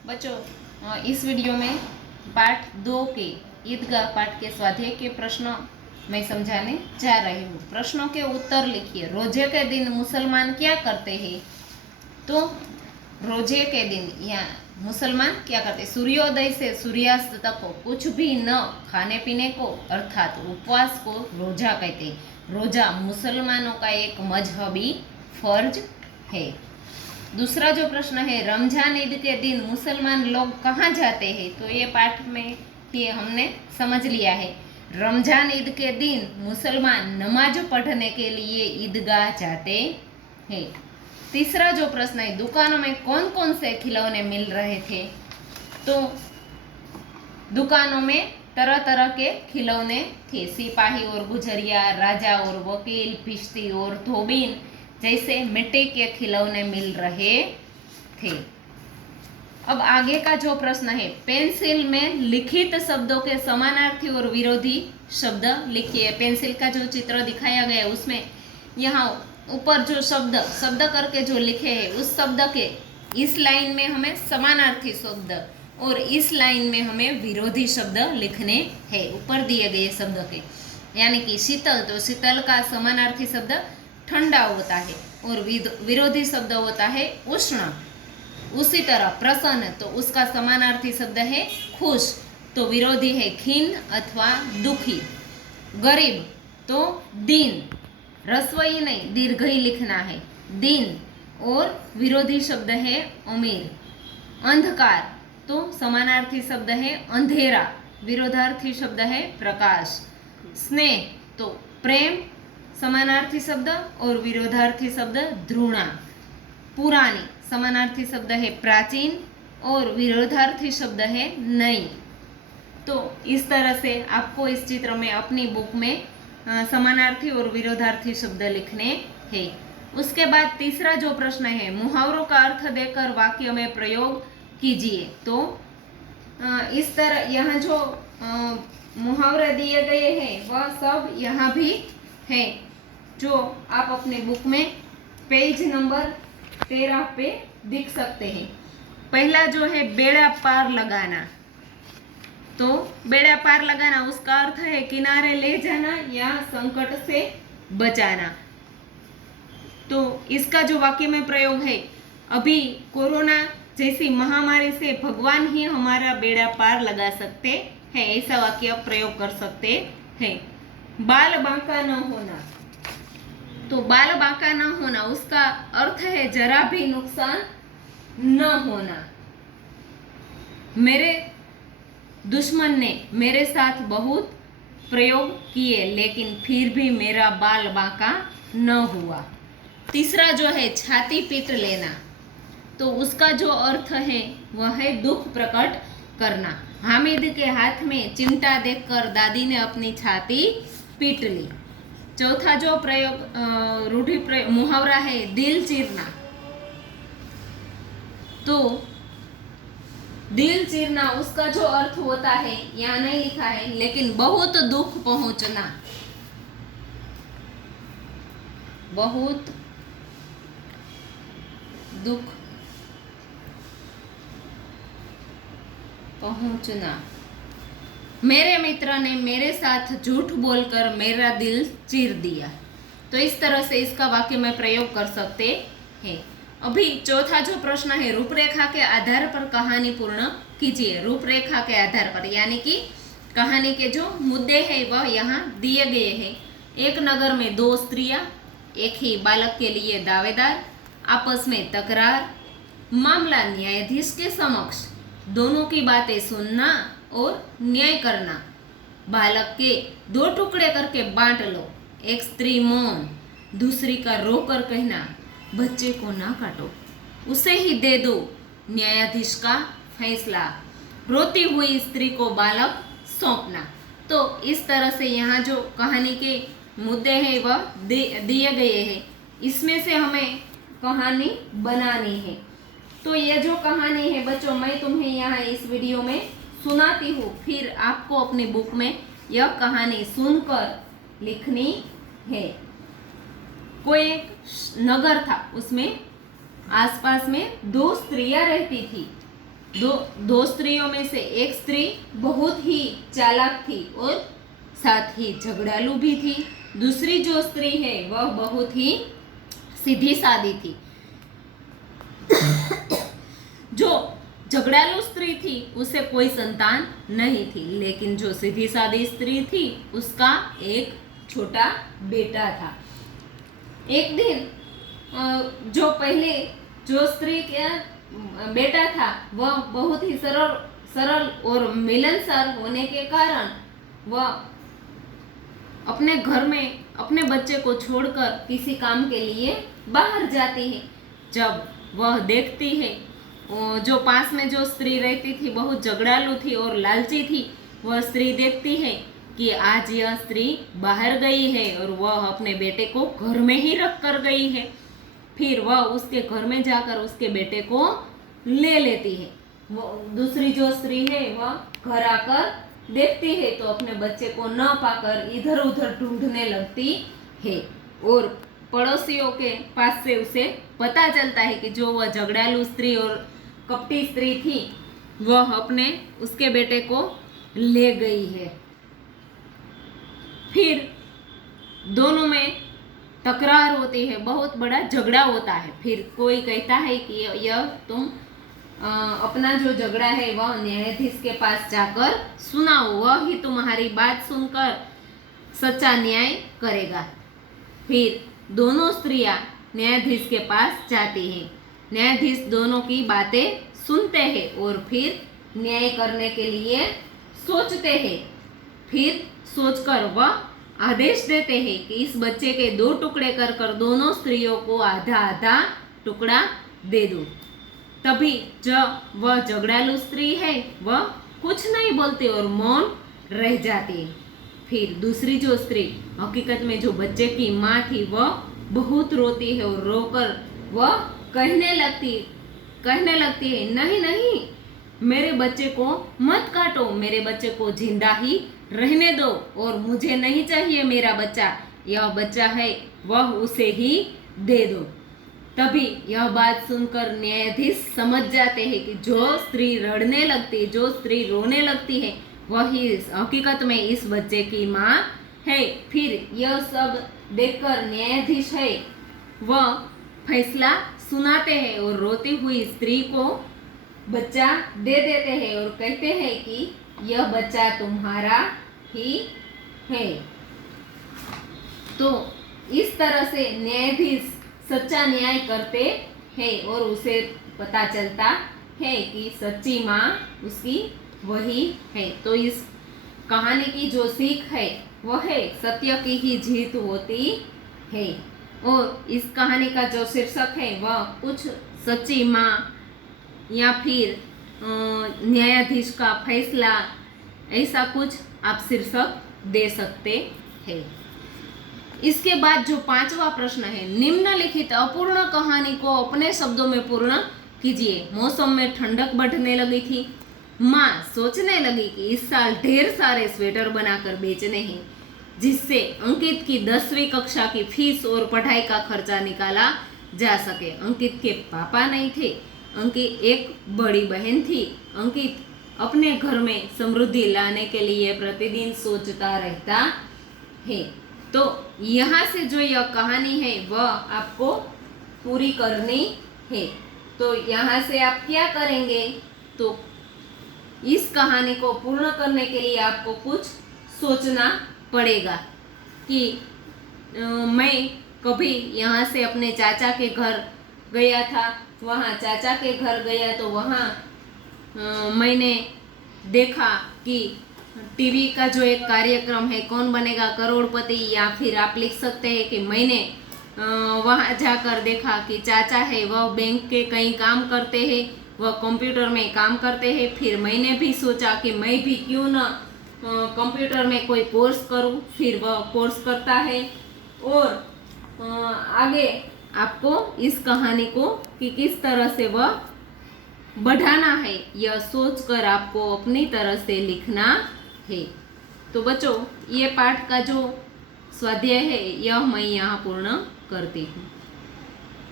बच्चों, इस वीडियो में पाठ 2 के ईदगाह पाठ के स्वाध्याय के प्रश्न मैं समझाने जा रही हूँ। प्रश्नों के उत्तर लिखिए। रोजे के दिन मुसलमान क्या करते हैं? तो रोजे के दिन या मुसलमान क्या करते? सूर्योदय से सूर्यास्त तक को कुछ भी न खाने पीने को अर्थात उपवास को रोजा कहते हैं। रोजा मुसलमानों का एक मजहबी फर्ज है। दूसरा जो प्रश्न है, रमजान ईद के दिन मुसलमान लोग कहाँ जाते हैं? तो ये पाठ में ये हमने समझ लिया है। रमजान ईद के दिन मुसलमान नमाज पढ़ने के लिए ईदगाह जाते हैं। तीसरा जो प्रश्न है, दुकानों में कौन कौन से खिलौने मिल रहे थे? तो दुकानों में तरह तरह के खिलौने थे। सिपाही और गुजरिया, राजा और वकील, पिश्ती और धोबिन जैसे मिट्टी के खिलौने मिल रहे थे। अब आगे का जो प्रश्न है, पेंसिल में लिखित शब्दों के समानार्थी और विरोधी शब्द लिखिए। पेंसिल का जो चित्र दिखाया गया है उसमें यहाँ ऊपर जो शब्द करके जो लिखे हैं उस शब्द के इस लाइन में हमें समानार्थी शब्द और इस लाइन में हमें विरोधी शब्द लिखने हैं ऊपर दिए गए शब्द के। यानी कि शीतल, तो शीतल का समानार्थी शब्द ठंडा होता है और विरोधी शब्द होता है उष्ण। उसी तरह प्रसन्न, तो उसका समानार्थी शब्द है खुश, तो विरोधी है खीन अथवा दुखी। गरीब तो दीन, ह्रस्व ही नहीं दीर्घ ही लिखना है, दीन, और विरोधी शब्द है अमीर। अंधकार तो समानार्थी शब्द है अंधेरा, विरोधार्थी शब्द है प्रकाश। स्नेह तो प्रेम, समानार्थी शब्द और विरोधार्थी शब्द ध्रुणा। पुरानी, समानार्थी शब्द है प्राचीन और विरोधार्थी शब्द है नई। तो इस तरह से आपको इस चित्र में अपनी बुक में समानार्थी और विरोधार्थी शब्द लिखने हैं। उसके बाद तीसरा जो प्रश्न है, मुहावरों का अर्थ देकर वाक्य में प्रयोग कीजिए। तो इस तरह यहाँ जो मुहावरे दिए गए हैं वह सब यहाँ भी हैं, जो आप अपने बुक में पेज नंबर 13 पे दिख सकते हैं। पहला जो है बेड़ा पार लगाना, तो बेड़ा पार लगाना उसका अर्थ है किनारे ले जाना या संकट से बचाना। तो इसका जो वाक्य में प्रयोग है, अभी कोरोना जैसी महामारी से भगवान ही हमारा बेड़ा पार लगा सकते हैं, ऐसा वाक्य प्रयोग कर सकते हैं। बाल बांका न होना, तो बाल बांका न होना उसका अर्थ है जरा भी नुकसान न होना। मेरे दुश्मन ने मेरे साथ बहुत प्रयोग किए लेकिन फिर भी मेरा बाल बांका न हुआ। तीसरा जो है छाती पीट लेना, तो उसका जो अर्थ है वह है दुख प्रकट करना। हामिद के हाथ में चिमटा देखकर दादी ने अपनी छाती पीट ली। चौथा जो प्रयोग रूढ़ि प्रयोग मुहावरा है दिल चीरना, तो दिल चीरना उसका जो अर्थ होता है यहाँ नहीं लिखा है, लेकिन बहुत दुख पहुंचना, बहुत दुख पहुंचना। मेरे मित्र ने मेरे साथ झूठ बोलकर मेरा दिल चीर दिया। तो इस तरह से इसका वाक्य में प्रयोग कर सकते हैं। अभी चौथा जो प्रश्न है, रूपरेखा के आधार पर कहानी पूर्ण कीजिए। रूपरेखा के आधार पर यानी कि कहानी के जो मुद्दे हैं वह यहाँ दिए गए हैं। एक नगर में 2 स्त्रियां, एक ही बालक के लिए दावेदार, आपस में तकरार, मामला न्यायाधीश के समक्ष, दोनों की बातें सुनना और न्याय करना। बालक के 2 टुकड़े करके बांट लो, एक स्त्री मौन, दूसरी का रोकर कहना बच्चे को ना काटो, उसे ही दे दो, न्यायाधीश का फैसला, रोती हुई स्त्री को बालक सौंपना। तो इस तरह से यहाँ जो कहानी के मुद्दे हैं वह दिए गए हैं, इसमें से हमें कहानी बनानी है। तो ये जो कहानी है बच्चों मैं तुम्हें यहाँ इस वीडियो में सुनाती हूँ, फिर आपको अपनी बुक में यह कहानी सुनकर लिखनी है। कोई एक नगर था, उसमें आसपास में 2 स्त्रियां रहती थी। दो स्त्रियों में से एक स्त्री बहुत ही चालाक थी और साथ ही झगड़ालू भी थी। दूसरी जो स्त्री है वह बहुत ही सीधी सादी थी। जो झगड़ालू स्त्री थी उसे कोई संतान नहीं थी, लेकिन जो सीधी सादी स्त्री थी उसका एक छोटा बेटा था। एक दिन जो स्त्री का बेटा था वह बहुत ही सरल और मिलनसार होने के कारण वह अपने घर में अपने बच्चे को छोड़कर किसी काम के लिए बाहर जाती है। जब वह देखती है जो पास में जो स्त्री रहती थी बहुत झगड़ालू थी और लालची थी, वह स्त्री देखती है कि आज यह स्त्री बाहर गई है और वह अपने बेटे को घर में ही रख कर गई है। फिर वह उसके घर में जाकर उसके बेटे को ले लेती है। वो दूसरी जो स्त्री है वह घर आकर देखती है तो अपने बच्चे को न पाकर इधर उधर ढूंढने लगती है और पड़ोसियों के पास से उसे पता चलता है कि जो वह झगड़ालू स्त्री और कपटी स्त्री थी वह अपने उसके बेटे को ले गई है। फिर दोनों में तकरार होती है, बहुत बड़ा झगड़ा होता है। फिर कोई कहता है कि यह तुम अपना जो झगड़ा है वह न्यायाधीश के पास जाकर सुनाओ, वह ही तुम्हारी बात सुनकर सच्चा न्याय करेगा। फिर दोनों स्त्रियां न्यायाधीश के पास जाती हैं। न्यायाधीश दोनों की बातें सुनते हैं और फिर न्याय करने के लिए सोचते हैं। फिर सोचकर वह आदेश देते हैं कि इस बच्चे के 2 टुकड़े कर कर दोनों स्त्रियों को आधा आधा टुकड़ा दे दो। तभी जब वह झगड़ालू स्त्री है वह कुछ नहीं बोलती और मौन रह जाती है। फिर दूसरी जो स्त्री हकीकत में जो बच्चे की माँ थी वह बहुत रोती है और रोकर वह कहने लगती है नहीं नहीं, मेरे बच्चे को मत काटो, मेरे बच्चे को जिंदा ही रहने दो और मुझे नहीं चाहिए मेरा बच्चा, यह बच्चा है वह उसे ही दे दो। तभी यह बात सुनकर न्यायाधीश समझ जाते हैं कि जो स्त्री रड़ने लगती, जो स्त्री रोने लगती है वही हकीकत में इस बच्चे की माँ है। फिर यह सब देखकर न्यायाधीश है वह फैसला सुनाते हैं और रोती हुई स्त्री को बच्चा दे देते हैं और कहते हैं कि यह बच्चा तुम्हारा ही है। तो इस तरह से न्यायाधीश सच्चा न्याय करते हैं और उसे पता चलता है कि सच्ची माँ उसकी वही है। तो इस कहानी की जो सीख है वह है सत्य की ही जीत होती है। और इस कहानी का जो शीर्षक है वह कुछ सच्ची माँ या फिर न्यायाधीश का फैसला, ऐसा कुछ आप शीर्षक दे सकते हैं। इसके बाद जो 5वां प्रश्न है, निम्नलिखित अपूर्ण कहानी को अपने शब्दों में पूर्ण कीजिए। मौसम में ठंडक बढ़ने लगी थी। माँ सोचने लगी कि इस साल ढेर सारे स्वेटर बनाकर बेचने हैं जिससे अंकित की 10वीं कक्षा की फीस और पढ़ाई का खर्चा निकाला जा सके। अंकित के पापा नहीं थे, अंकित एक बड़ी बहन थी। अंकित अपने घर में समृद्धि लाने के लिए प्रतिदिन सोचता रहता है। तो यहाँ से जो यह कहानी है वह आपको पूरी करनी है। तो यहाँ से आप क्या करेंगे, तो इस कहानी को पूर्ण करने के लिए आपको कुछ सोचना पड़ेगा कि मैं कभी यहाँ से अपने चाचा के घर गया था, वहाँ चाचा के घर गया तो वहाँ मैंने देखा कि टीवी का जो एक कार्यक्रम है कौन बनेगा करोड़पति, या फिर आप लिख सकते हैं कि मैंने वहाँ जाकर देखा कि चाचा है वह बैंक के कई काम करते हैं, वह कंप्यूटर में काम करते हैं। फिर मैंने भी सोचा कि मैं भी क्यों न कंप्यूटर में कोई कोर्स करूं। फिर वह कोर्स करता है। और आगे आपको इस कहानी को कि किस तरह से वह बढ़ाना है यह सोचकर आपको अपनी तरह से लिखना है। तो बच्चों, ये पाठ का जो स्वाध्याय है यह मैं यहाँ पूर्ण करती हूँ।